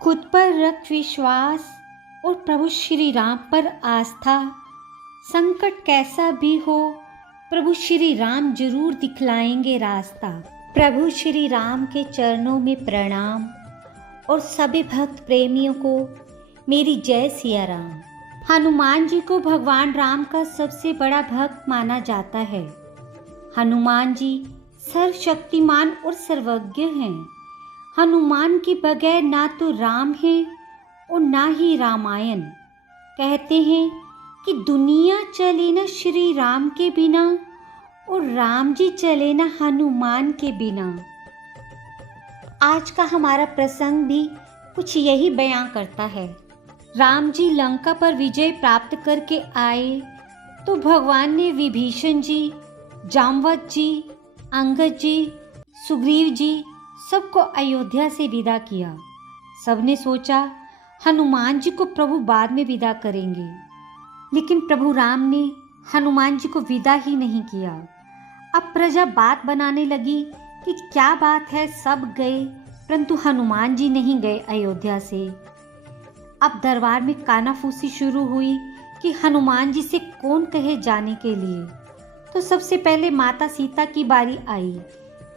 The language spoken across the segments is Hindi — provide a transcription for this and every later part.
खुद पर रख विश्वास और प्रभु श्री राम पर आस्था। संकट कैसा भी हो, प्रभु श्री राम जरूर दिखलाएंगे रास्ता। प्रभु श्री राम के चरणों में प्रणाम और सभी भक्त प्रेमियों को मेरी जय सिया राम। हनुमान जी को भगवान राम का सबसे बड़ा भक्त माना जाता है। हनुमान जी सर्वशक्तिमान और सर्वज्ञ हैं। हनुमान के बगैर ना तो राम है और ना ही रामायण। कहते हैं कि दुनिया चले ना श्री राम के बिना और राम जी चले ना हनुमान के बिना। आज का हमारा प्रसंग भी कुछ यही बयां करता है। राम जी लंका पर विजय प्राप्त करके आए तो भगवान ने विभीषण जी, जामवंत जी, अंगद जी, सुग्रीव जी सबको अयोध्या से विदा किया। सबने सोचा हनुमान जी को प्रभु बाद में विदा करेंगे, लेकिन प्रभु राम ने हनुमान जी को विदा ही नहीं किया। अब प्रजा बात बनाने लगी कि क्या बात है, सब गए परंतु हनुमान जी नहीं गए अयोध्या से। अब दरबार में कानाफूसी शुरू हुई कि हनुमान जी से कौन कहे जाने के लिए। तो सबसे पहले माता सीता की बारी आई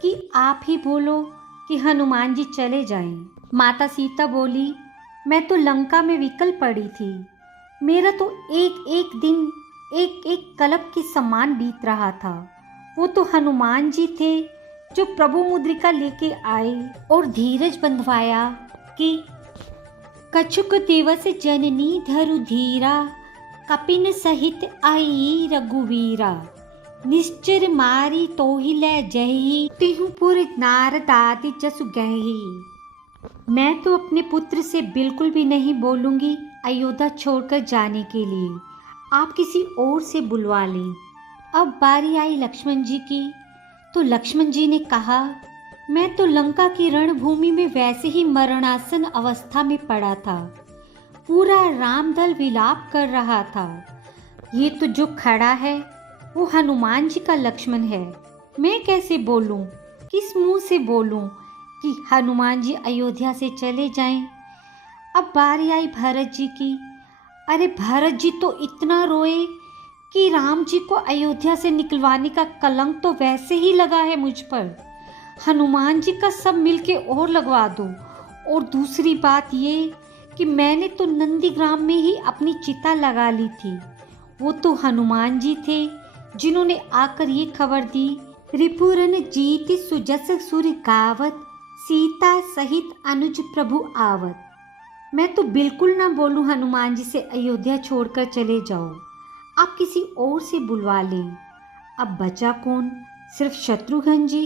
कि आप ही बोलो कि हनुमान जी चले जाएं। माता सीता बोली, मैं तो लंका में विकल पड़ी थी। मेरा तो एक एक दिन एक एक कल्प के समान बीत रहा था। वो तो हनुमान जी थे जो प्रभु मुद्रिका लेके आए और धीरज बंधवाया कि कछुक दिवस जननी धरु धीरा, कपिन सहित आई रघुवीरा। निश्चर मारी तोहि जही, तिहुपुर नारद आदि जसु गही। मैं तो अपने पुत्र से बिल्कुल भी नहीं बोलूंगी अयोध्या छोड़कर जाने के लिए। आप किसी और से बुलवा लें। अब बारी आई लक्ष्मण जी की, तो लक्ष्मण जी ने कहा, मैं तो लंका की रणभूमि में वैसे ही मरणासन अवस्था में पड़ा था। पूरा रामदल विलाप कर रहा था। ये तो जो खड़ा है वो हनुमान जी का लक्ष्मण है। मैं कैसे बोलूं, किस मुंह से बोलूं कि हनुमान जी अयोध्या से चले जाएं। अब बारी आई भरत जी की। अरे भरत जी तो इतना रोए कि राम जी को अयोध्या से निकलवाने का कलंक तो वैसे ही लगा है मुझ पर, हनुमान जी का सब मिलके और लगवा दो। और दूसरी बात ये कि मैंने तो नंदीग्राम में ही अपनी चिता लगा ली थी। वो तो हनुमान जी थे जिन्होंने आकर ये खबर दी, रिपुरन जीति सुजस सुर गावत, सीता सहित अनुज प्रभु आवत। मैं तो बिल्कुल ना बोलूं हनुमान जी से अयोध्या छोड़कर चले जाओ, आप किसी और से बुलवा लें। अब बचा कौन, सिर्फ शत्रुघ्न जी।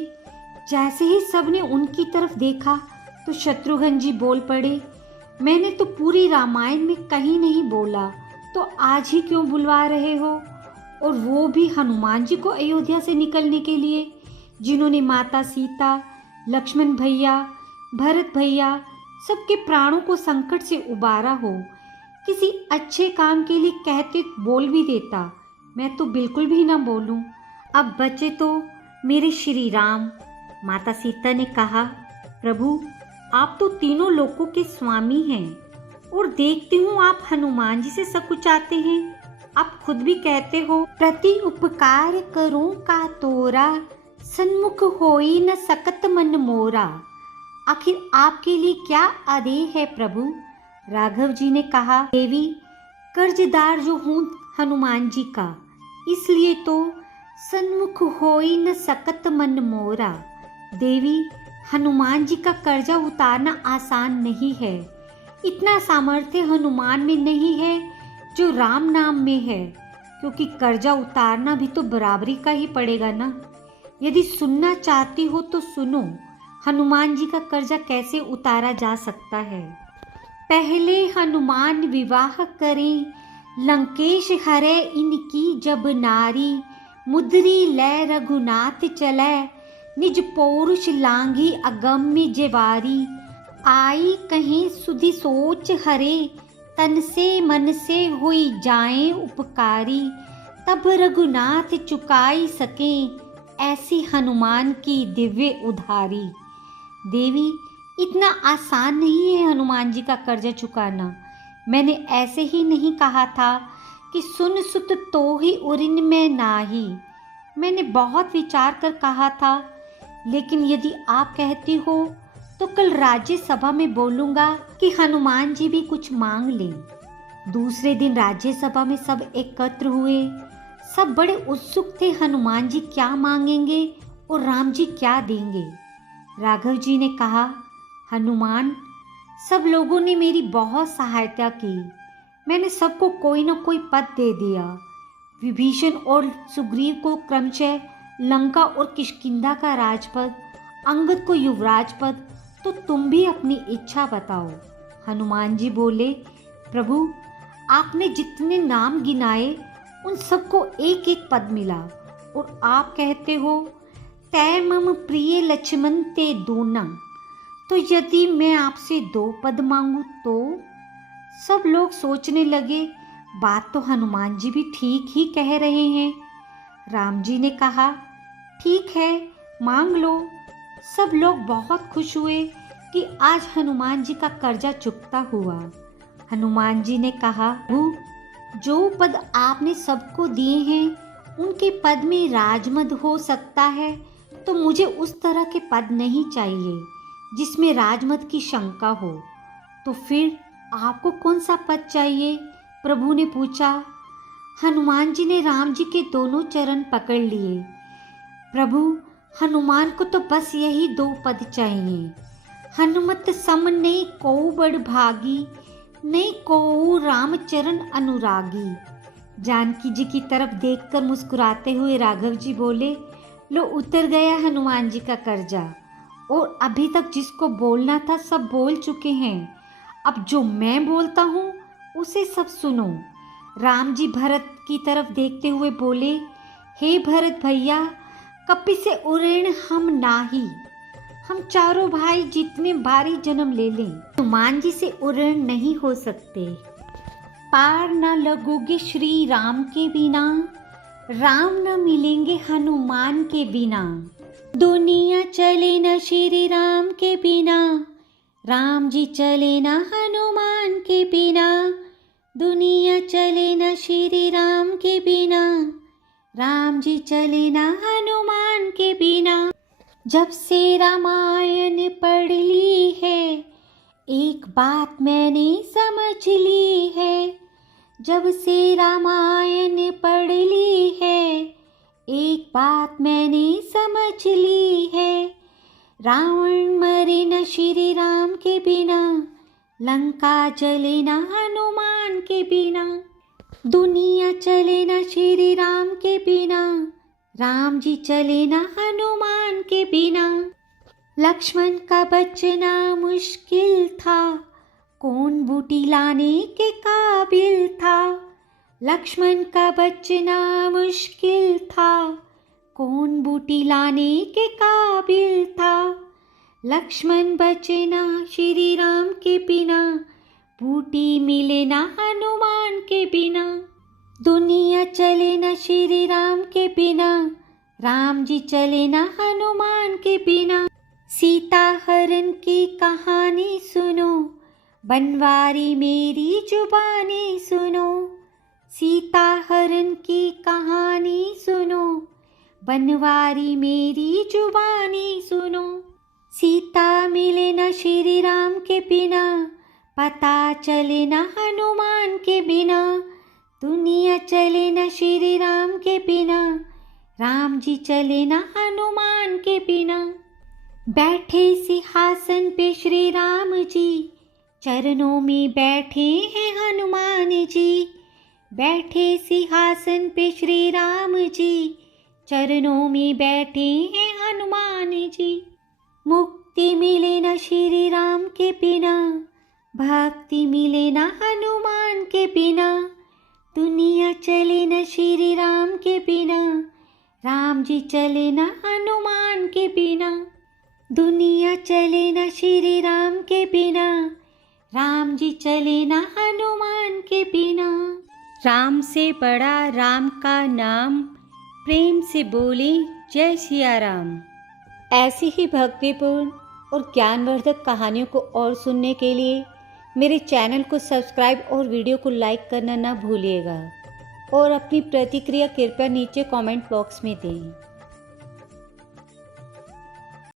जैसे ही सबने उनकी तरफ देखा तो शत्रुघ्न जी बोल पड़े, मैंने तो पूरी रामायण में कहीं नहीं बोला, तो आज ही क्यों बुलवा रहे हो? और वो भी हनुमान जी को अयोध्या से निकलने के लिए, जिन्होंने माता सीता, लक्ष्मण भैया, भरत भैया सबके प्राणों को संकट से उबारा हो। किसी अच्छे काम के लिए कहते बोल भी देता, मैं तो बिल्कुल भी ना बोलूं। अब बचे तो मेरे श्री राम। माता सीता ने कहा, प्रभु आप तो तीनों लोकों के स्वामी हैं और देखती हूँ आप हनुमान जी से सब कुछ चाहते हैं। आप खुद भी कहते हो, प्रति उपकार करूं का तोरा, सन्मुख होई न सकत मन मोरा। आखिर आपके लिए क्या आदेश है प्रभु? राघव जी ने कहा, देवी कर्जदार जो हूँ हनुमान जी का, इसलिए तो सन्मुख होई न सकत मन मोरा। देवी हनुमान जी का कर्जा उतारना आसान नहीं है। इतना सामर्थ्य हनुमान में नहीं है जो राम नाम में है, क्योंकि कर्जा उतारना भी तो बराबरी का ही पड़ेगा ना। यदि सुनना चाहती हो तो सुनो, हनुमान जी का कर्जा कैसे उतारा जा सकता है। पहले हनुमान विवाह करें, लंकेश हरे इनकी जब नारी। मुद्री लय रघुनाथ चलै, निज पौरुष लांघी अगम्य जेवारी। आई कहीं सुधि सोच हरे, तन से मन से हुई जाए उपकारी। तब रघुनाथ चुकाई सके, ऐसी हनुमान की दिव्य उधारी। देवी इतना आसान नहीं है हनुमान जी का कर्जा चुकाना। मैंने ऐसे ही नहीं कहा था कि सुन सुत तो ही उरिन में नाही। मैंने बहुत विचार कर कहा था, लेकिन यदि आप कहती हो तो कल राज्यसभा में बोलूँगा कि हनुमान जी भी कुछ मांग लें। दूसरे दिन राज्यसभा में सब एकत्र हुए। सब बड़े उत्सुक थे हनुमान जी क्या मांगेंगे और राम जी क्या देंगे। राघव जी ने कहा, हनुमान, सब लोगों ने मेरी बहुत सहायता की। मैंने सबको कोई न कोई पद दे दिया। विभीषण और सुग्रीव को क्रमशः लंका और किष्किंधा का राजपद, अंगद को युवराज पद, तो तुम भी अपनी इच्छा बताओ। हनुमान जी बोले, प्रभु, आपने जितने नाम गिनाए उन सबको एक एक पद मिला, और आप कहते हो तै मम प्रिय लक्ष्मण ते दोना। तो यदि मैं आपसे 2 पद मांगू तो? सब लोग सोचने लगे, बात तो हनुमान जी भी ठीक ही कह रहे हैं। राम जी ने कहा, ठीक है, मांग लो। सब लोग बहुत खुश हुए कि आज हनुमान जी का कर्जा चुकता हुआ। हनुमान जी ने कहा, प्रभु, जो पद आपने सबको दिए हैं उनके पद में राजमद हो सकता है, तो मुझे उस तरह के पद नहीं चाहिए जिसमें राजमद की शंका हो। तो फिर आपको कौन सा पद चाहिए? प्रभु ने पूछा। हनुमान जी ने राम जी के दोनों चरण पकड़ लिए। प्रभु, हनुमान को तो बस यही 2 पद चाहिए। हनुमत सम नहीं कोउ बड़ भागी, नहीं कोउ रामचरण अनुरागी। जानकी जी की तरफ देखकर मुस्कुराते हुए राघव जी बोले, लो उतर गया हनुमान जी का कर्जा, और अभी तक जिसको बोलना था सब बोल चुके हैं। अब जो मैं बोलता हूँ उसे सब सुनो। राम जी भरत की तरफ देखते हुए बोले, हे भरत भैया, कपि से उरेण हम नाही। हम चारों भाई जितने बारी जन्म ले लें, हनुमान जी से उरेण नहीं हो सकते। पार न लगोगे श्री राम के बिना, राम न मिलेंगे हनुमान के बिना। दुनिया चले न श्री राम के बिना, राम जी चले न हनुमान के बिना। दुनिया चले न श्री राम के बिना, राम जी चले न हनुमान के बिना। जब से रामायण पढ़ ली है, एक बात मैंने समझ ली है। जब से रामायण पढ़ ली है, एक बात मैंने समझ ली है। रावण मरे न श्री राम के बिना, लंका जले न हनुमान के बिना। दुनिया चले न श्री राम के बिना, राम जी चले न हनुमान के बिना। लक्ष्मण का बचना मुश्किल था, कौन बूटी लाने के काबिल था। लक्ष्मण का बचना मुश्किल था, कौन बूटी लाने के काबिल था। लक्ष्मण बचना श्री राम के बिना, बूटी मिले ना हनुमान के बिना। दुनिया चले ना श्री राम के बिना, राम जी चले ना हनुमान के बिना। सीता हरण की कहानी सुनो, बनवारी मेरी जुबानी सुनो। सीता हरण की कहानी सुनो, बनवारी मेरी जुबानी सुनो। सीता मिले न श्री राम के बिना, पता चले न हनुमान के बिना। दुनिया चले न श्री राम के बिना, राम जी चले न हनुमान के बिना। बैठे सिंहासन पे श्री राम जी, चरणों में बैठे हैं हनुमान जी। बैठे सिंहासन पे श्री राम जी, चरणों में बैठे हैं हनुमान जी। मुक्ति मिले न श्री राम के बिना, भक्ति मिले न हनुमान के बिना। दुनिया चले न श्री राम के बिना, राम जी चले न हनुमान के बिना। दुनिया चले न श्री राम के बिना, राम जी चले न हनुमान के बिना। राम से बड़ा राम का नाम, प्रेम से बोले जय सिया राम। ऐसी ही भक्तिपूर्ण और ज्ञानवर्धक कहानियों को और सुनने के लिए मेरे चैनल को सब्सक्राइब और वीडियो को लाइक करना ना भूलिएगा और अपनी प्रतिक्रिया कृपया नीचे कमेंट बॉक्स में दें।